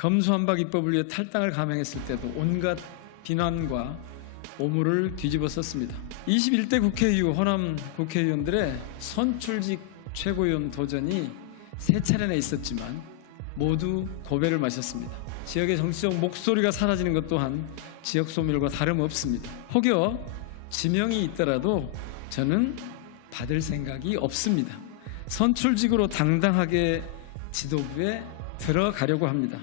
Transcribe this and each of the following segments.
검수완박 입법을 위해 탈당을 감행했을 때도 온갖 비난과 오물을 뒤집어 썼습니다. 21대 국회 이후 호남 국회의원들의 선출직 최고위원 도전이 3차례나 있었지만 모두 고배를 마셨습니다. 지역의 정치적 목소리가 사라지는 것 또한 지역 소멸과 다름없습니다. 혹여 지명이 있더라도 저는 받을 생각이 없습니다. 선출직으로 당당하게 지도부에 들어가려고 합니다.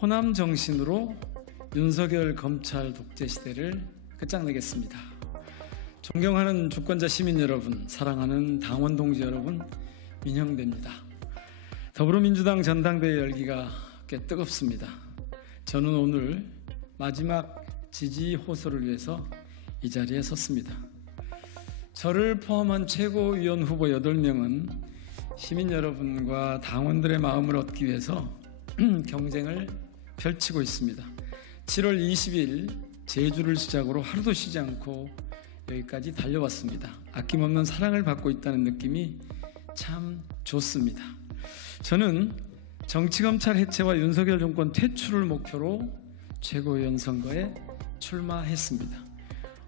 호남 정신으로 윤석열 검찰 독재 시대를 끝장내겠습니다. 존경하는 주권자 시민 여러분, 사랑하는 당원 동지 여러분, 민형대입니다. 더불어민주당 전당대회 열기가 꽤 뜨겁습니다. 저는 오늘 마지막 지지 호소를 위해서 이 자리에 섰습니다. 저를 포함한 최고위원 후보 8명은 시민 여러분과 당원들의 마음을 얻기 위해서 경쟁을 펼치고 있습니다. 7월 20일 제주를 시작으로 하루도 쉬지 않고 여기까지 달려왔습니다. 아낌없는 사랑을 받고 있다는 느낌이 참 좋습니다. 저는 정치검찰 해체와 윤석열 정권 퇴출을 목표로 최고위원 선거에 출마했습니다.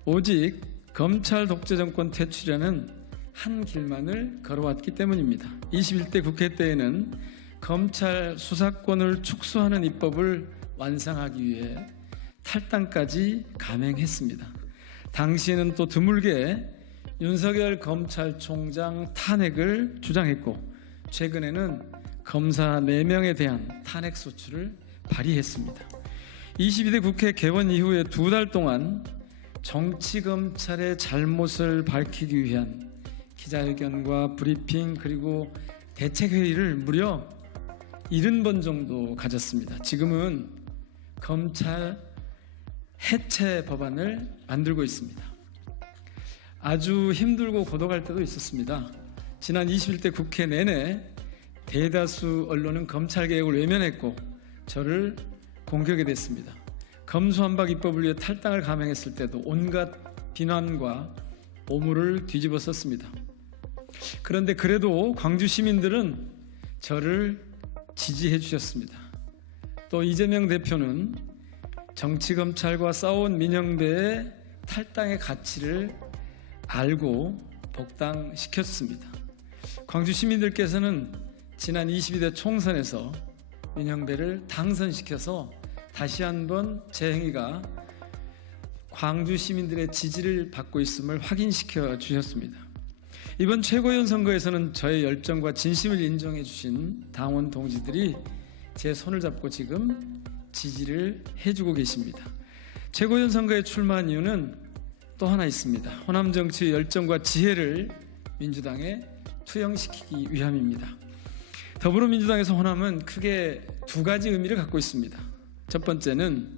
오직 검찰 독재 정권 퇴출이라는 한 길만을 걸어왔기 때문입니다. 21대 국회 때에는 검찰 수사권을 축소하는 입법을 완성하기 위해 탈당까지 감행했습니다. 당시에는 또 드물게 윤석열 검찰총장 탄핵을 주장했고 최근에는 검사 4명에 대한 탄핵 소추를 발의했습니다. 22대 국회 개원 이후에 2달 동안 정치검찰의 잘못을 밝히기 위한 기자회견과 브리핑 그리고 대책회의를 무려 70번 정도 가졌습니다. 지금은 검찰 해체 법안을 만들고 있습니다. 아주 힘들고 고독할 때도 있었습니다. 지난 21대 국회 내내 대다수 언론은 검찰개혁을 외면했고 저를 공격이 됐습니다. 검수완박 입법을 위해 탈당을 감행했을 때도 온갖 비난과 오물을 뒤집어 썼습니다. 그런데 그래도 광주 시민들은 저를 지지해 주셨습니다. 또 이재명 대표는 정치검찰과 싸운 민영배의 탈당의 가치를 알고 복당시켰습니다. 광주 시민들께서는 지난 22대 총선에서 민영배를 당선시켜서 다시 한번 제 행위가 광주 시민들의 지지를 받고 있음을 확인시켜 주셨습니다. 이번 최고위원 선거에서는 저의 열정과 진심을 인정해 주신 당원 동지들이 제 손을 잡고 지금 지지를 해주고 계십니다. 최고위원 선거에 출마한 이유는 또 하나 있습니다. 호남 정치의 열정과 지혜를 민주당에 투영시키기 위함입니다. 더불어민주당에서 호남은 크게 2가지 의미를 갖고 있습니다. 첫 번째는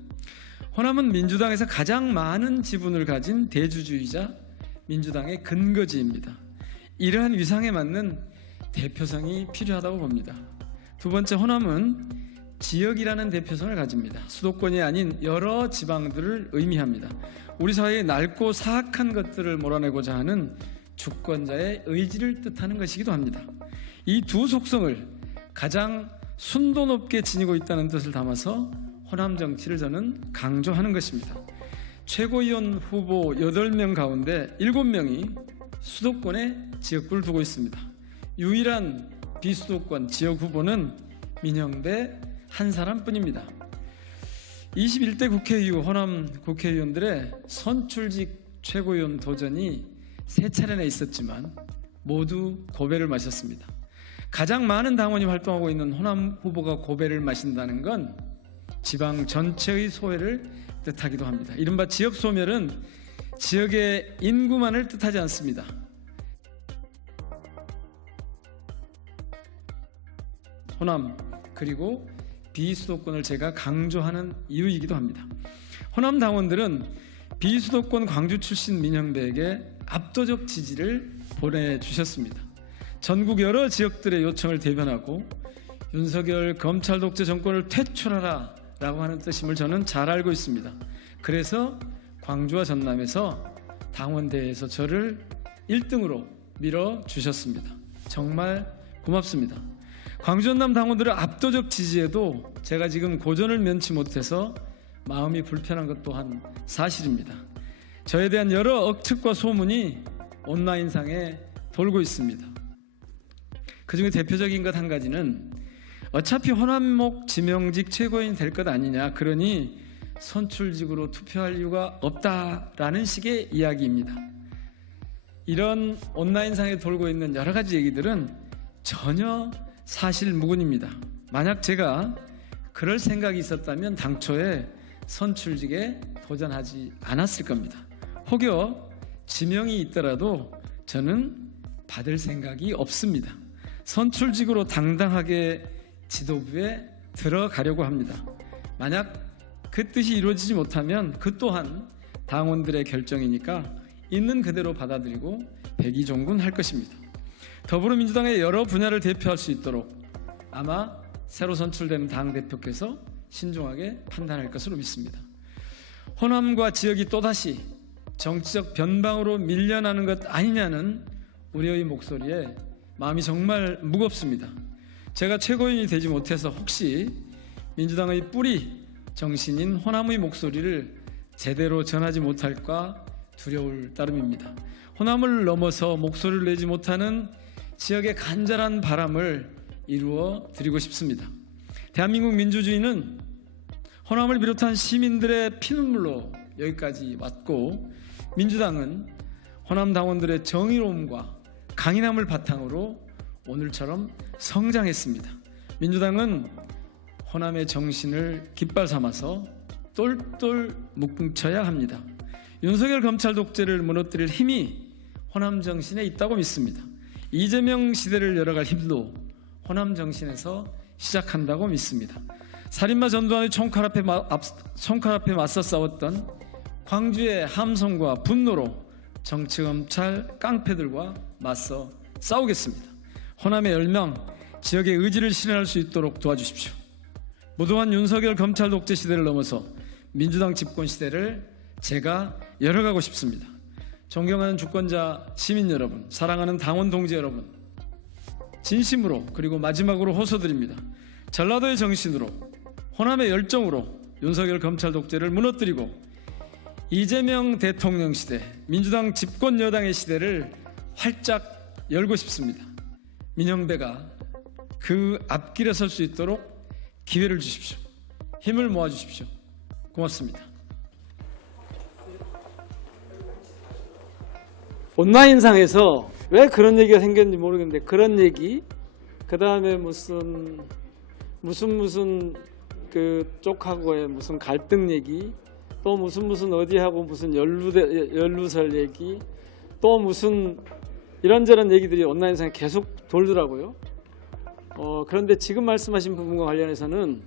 호남은 민주당에서 가장 많은 지분을 가진 대주주이자 민주당의 근거지입니다. 이러한 위상에 맞는 대표성이 필요하다고 봅니다. 두 번째, 호남은 지역이라는 대표성을 가집니다. 수도권이 아닌 여러 지방들을 의미합니다. 우리 사회의 낡고 사악한 것들을 몰아내고자 하는 주권자의 의지를 뜻하는 것이기도 합니다. 이 두 속성을 가장 순도 높게 지니고 있다는 뜻을 담아서 호남 정치를 저는 강조하는 것입니다. 최고위원 후보 8명 가운데 7명이 수도권에 지역구를 두고 있습니다. 유일한 비수도권 지역 후보는 민형대 한 사람뿐입니다. 21대 국회 이후 호남 국회의원들의 선출직 최고위원 도전이 3차례나 있었지만 모두 고배를 마셨습니다. 가장 많은 당원이 활동하고 있는 호남 후보가 고배를 마신다는 건 지방 전체의 소외를 뜻하기도 합니다. 이른바 지역 소멸은 지역의 인구만을 뜻하지 않습니다. 호남 그리고 비수도권을 제가 강조하는 이유이기도 합니다. 호남 당원들은 비수도권 광주 출신 민형배에게 압도적 지지를 보내주셨습니다. 전국 여러 지역들의 요청을 대변하고 윤석열 검찰 독재 정권을 퇴출하라 하는 뜻임을 저는 잘 알고 있습니다. 그래서 광주와 전남에서 당원대회에서 저를 1등으로 밀어주셨습니다. 정말 고맙습니다. 광주 전남 당원들의 압도적 지지에도 제가 지금 고전을 면치 못해서 마음이 불편한 것 또한 사실입니다. 저에 대한 여러 억측과 소문이 온라인상에 돌고 있습니다. 그중에 대표적인 것 한 가지는 어차피 호남목 지명직 최고위원이 될 것 아니냐, 그러니 선출직으로 투표할 이유가 없다라는 식의 이야기입니다. 이런 온라인상에 돌고 있는 여러 가지 얘기들은 전혀 사실 무근입니다. 만약 제가 그럴 생각이 있었다면 당초에 선출직에 도전하지 않았을 겁니다. 혹여 지명이 있더라도 저는 받을 생각이 없습니다. 선출직으로 당당하게 지도부에 들어가려고 합니다. 만약 그 뜻이 이루어지지 못하면 그 또한 당원들의 결정이니까 있는 그대로 받아들이고 백의종군할 것입니다. 더불어민주당의 여러 분야를 대표할 수 있도록 아마 새로 선출되는 당대표께서 신중하게 판단할 것으로 믿습니다. 호남과 지역이 또다시 정치적 변방으로 밀려나는 것 아니냐는 우려의 목소리에 마음이 정말 무겁습니다. 제가 최고위원이 되지 못해서 혹시 민주당의 뿌리 정신인 호남의 목소리를 제대로 전하지 못할까 두려울 따름입니다. 호남을 넘어서 목소리를 내지 못하는 지역의 간절한 바람을 이루어 드리고 싶습니다. 대한민국 민주주의는 호남을 비롯한 시민들의 피눈물로 여기까지 왔고, 민주당은 호남 당원들의 정의로움과 강인함을 바탕으로 오늘처럼 성장했습니다. 민주당은 호남의 정신을 깃발 삼아서 똘똘 뭉쳐야 합니다. 윤석열 검찰 독재를 무너뜨릴 힘이 호남 정신에 있다고 믿습니다. 이재명 시대를 열어갈 힘도 호남 정신에서 시작한다고 믿습니다. 살인마 전두환의 총칼 앞에 맞서 싸웠던 광주의 함성과 분노로 정치 검찰 깡패들과 맞서 싸우겠습니다. 호남의 10명 지역의 의지를 실현할 수 있도록 도와주십시오. 무도한 윤석열 검찰 독재 시대를 넘어서 민주당 집권 시대를 제가 열어가고 싶습니다. 존경하는 주권자 시민 여러분, 사랑하는 당원 동지 여러분, 진심으로 그리고 마지막으로 호소드립니다. 전라도의 정신으로, 호남의 열정으로 윤석열 검찰 독재를 무너뜨리고 이재명 대통령 시대, 민주당 집권 여당의 시대를 활짝 열고 싶습니다. 민영배가 그 앞길에 설 수 있도록 기회를 주십시오. 힘을 모아주십시오. 고맙습니다. 온라인상에서 왜 그런 얘기가 생겼는지 모르겠는데, 그런 얘기, 그 다음에 무슨 그 쪽하고의 무슨 갈등 얘기, 또 무슨 어디하고 무슨 연루설 얘기, 또 무슨 이런저런 얘기들이 온라인상에 계속 돌더라고요. 그런데 지금 말씀하신 부분과 관련해서는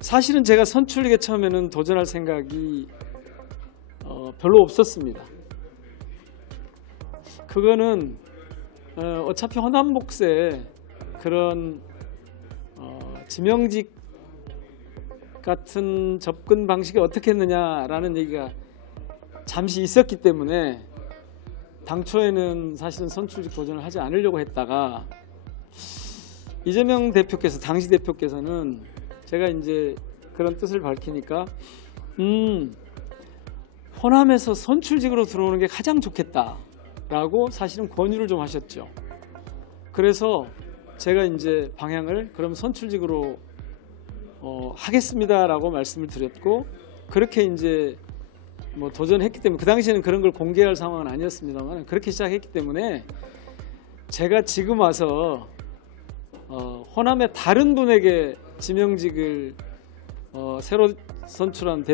사실은 제가 선출직에 처음에는 도전할 생각이 별로 없었습니다. 그거는 어차피 호남 몫에 그런 지명직 같은 접근 방식이 어떻게 했느냐라는 얘기가 잠시 있었기 때문에 당초에는 사실은 선출직 도전을 하지 않으려고 했다가, 이재명 대표께서, 당시 대표께서는 제가 이제 그런 뜻을 밝히니까 호남에서 선출직으로 들어오는 게 가장 좋겠다라고 사실은 권유를 좀 하셨죠. 그래서 제가 이제 방향을 그럼 선출직으로 하겠습니다라고 말씀을 드렸고, 그렇게 이제 뭐 도전했기 때문에, 그 당시에는 그런 걸 공개할 상황은 아니었습니다만 그렇게 시작했기 때문에 제가 지금 와서 호남의 다른 분에게 지명직을 새로 선출된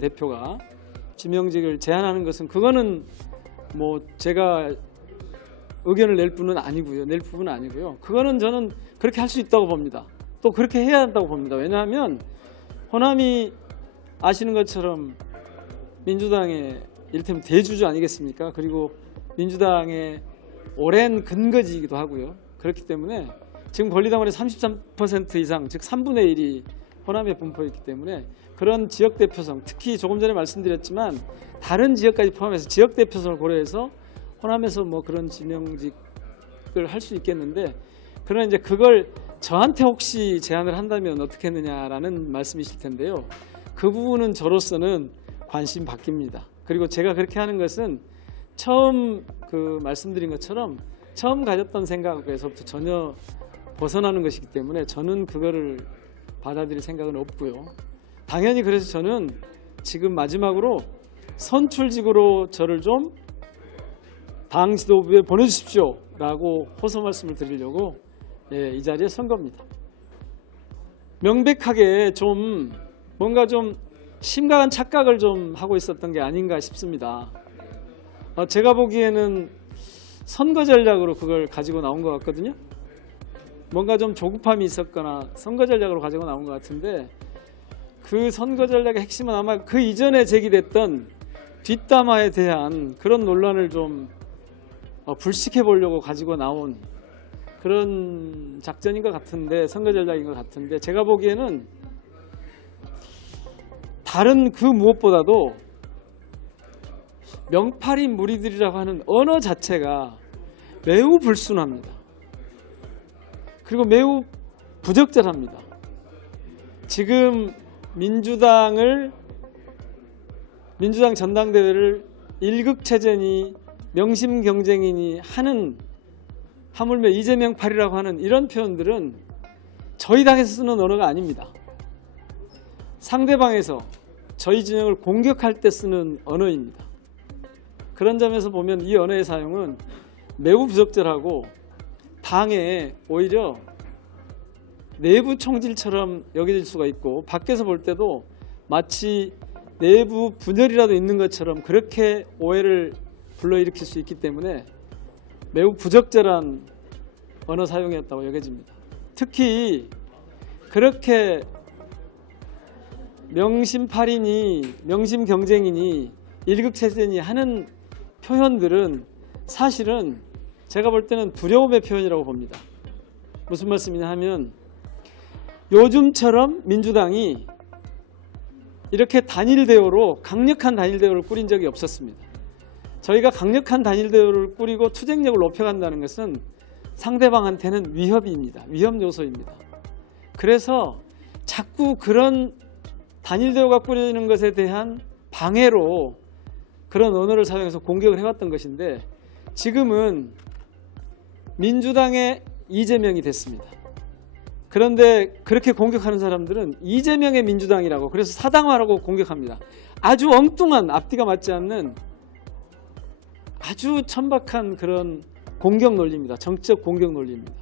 대표가 지명직을 제안하는 것은, 그거는 뭐 제가 의견을 낼 부분은 아니고요. 그거는 저는 그렇게 할 수 있다고 봅니다. 또 그렇게 해야 한다고 봅니다. 왜냐하면 호남이 아시는 것처럼 민주당의 이를테면 대주주 아니겠습니까? 그리고 민주당의 오랜 근거지이기도 하고요. 그렇기 때문에 지금 권리당원의 33% 이상, 즉 3분의 1이 호남에 분포했기 때문에 그런 지역 대표성, 특히 조금 전에 말씀드렸지만 다른 지역까지 포함해서 지역 대표성을 고려해서 호남에서 뭐 그런 지명직을 할 수 있겠는데, 그러나 이제 그걸 저한테 혹시 제안을 한다면 어떻게 했느냐라는 말씀이실 텐데요. 그 부분은 저로서는 관심 바뀝니다. 그리고 제가 그렇게 하는 것은 처음 말씀드린 것처럼 처음 가졌던 생각에서부터 전혀 벗어나는 것이기 때문에 저는 그거를 받아들일 생각은 없고요. 당연히 그래서 저는 지금 마지막으로 선출직으로 저를 좀 당 지도부에 보내주십시오 라고 호소 말씀을 드리려고 이 자리에 선 겁니다. 명백하게 좀 뭔가 좀 심각한 착각을 좀 하고 있었던 게 아닌가 싶습니다. 제가 보기에는 선거 전략으로 그걸 가지고 나온 것 같거든요. 뭔가 좀 조급함이 있었거나 선거 전략으로 가지고 나온 것 같은데, 그 선거 전략의 핵심은 아마 그 이전에 제기됐던 뒷담화에 대한 그런 논란을 좀 불식해 보려고 가지고 나온 그런 작전인 것 같은데, 선거 전략인 것 같은데, 제가 보기에는 다른 그 무엇보다도 명파리 무리들이라고 하는 언어 자체가 매우 불순합니다. 그리고 매우 부적절합니다. 지금 민주당 전당대회를 일극체전이 명심 경쟁이니 하는, 하물며 이재명 팔이라고 하는 이런 표현들은 저희 당에서 쓰는 언어가 아닙니다. 상대방에서 저희 진영을 공격할 때 쓰는 언어입니다. 그런 점에서 보면 이 언어의 사용은 매우 부적절하고 당에 오히려 내부 총질처럼 여겨질 수가 있고, 밖에서 볼 때도 마치 내부 분열이라도 있는 것처럼 그렇게 오해를 불러일으킬 수 있기 때문에 매우 부적절한 언어 사용이었다고 여겨집니다. 특히 그렇게 명심팔이니 명심경쟁이니 일극체전이 하는 표현들은 사실은 제가 볼 때는 두려움의 표현이라고 봅니다. 무슨 말씀이냐 하면, 요즘처럼 민주당이 이렇게 단일 대우로, 강력한 단일 대우를 꾸린 적이 없었습니다. 저희가 강력한 단일 대우를 꾸리고 투쟁력을 높여간다는 것은 상대방한테는 위협입니다. 위협 요소입니다. 그래서 자꾸 그런 단일 대우가 꾸려지는 것에 대한 방해로 그런 언어를 사용해서 공격을 해왔던 것인데, 지금은 민주당의 이재명이 됐습니다. 그런데 그렇게 공격하는 사람들은 이재명의 민주당이라고, 그래서 사당화라고 공격합니다. 아주 엉뚱한, 앞뒤가 맞지 않는 아주 천박한 그런 공격 논리입니다. 정치적 공격 논리입니다.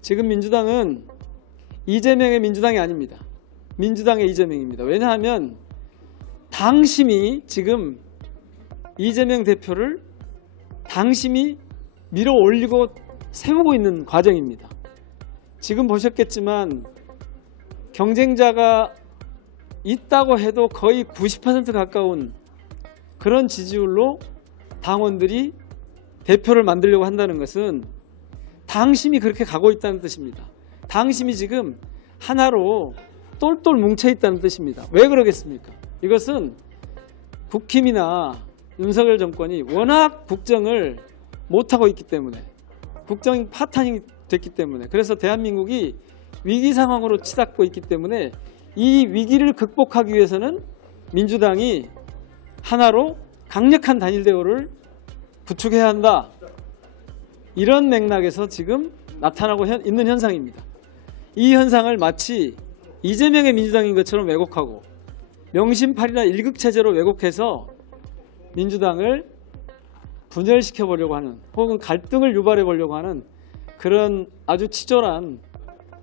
지금 민주당은 이재명의 민주당이 아닙니다. 민주당의 이재명입니다. 왜냐하면 당심이 지금 이재명 대표를 당심이 밀어 올리고 세우고 있는 과정입니다. 지금 보셨겠지만 경쟁자가 있다고 해도 거의 90% 가까운 그런 지지율로 당원들이 대표를 만들려고 한다는 것은 당심이 그렇게 가고 있다는 뜻입니다. 당심이 지금 하나로 똘똘 뭉쳐 있다는 뜻입니다. 왜 그러겠습니까? 이것은 국힘이나 윤석열 정권이 워낙 국정을 못하고 있기 때문에, 국정 파탄이 됐기 때문에, 그래서 대한민국이 위기 상황으로 치닫고 있기 때문에 이 위기를 극복하기 위해서는 민주당이 하나로 강력한 단일 대우를 구축해야 한다. 이런 맥락에서 지금 나타나고 있는 현상입니다. 이 현상을 마치 이재명의 민주당인 것처럼 왜곡하고 명심팔이나 일극체제로 왜곡해서 민주당을 분열시켜 보려고 하는, 혹은 갈등을 유발해 보려고 하는 그런 아주 치졸한,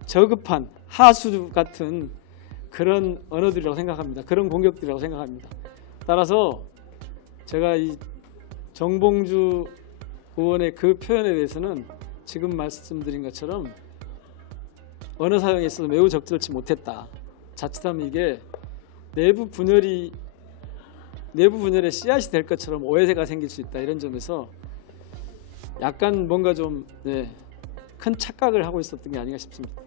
저급한, 하수 같은 그런 언어들이라고 생각합니다. 그런 공격들이라고 생각합니다. 따라서 제가 이 정봉주 의원의 그 표현에 대해서는 지금 말씀드린 것처럼 언어 사용에 있어서 매우 적절치 못했다. 자칫하면 이게 내부 분열의 씨앗이 될 것처럼 오해가 생길 수 있다. 이런 점에서 약간 뭔가 좀 큰 착각을 하고 있었던 게 아닌가 싶습니다.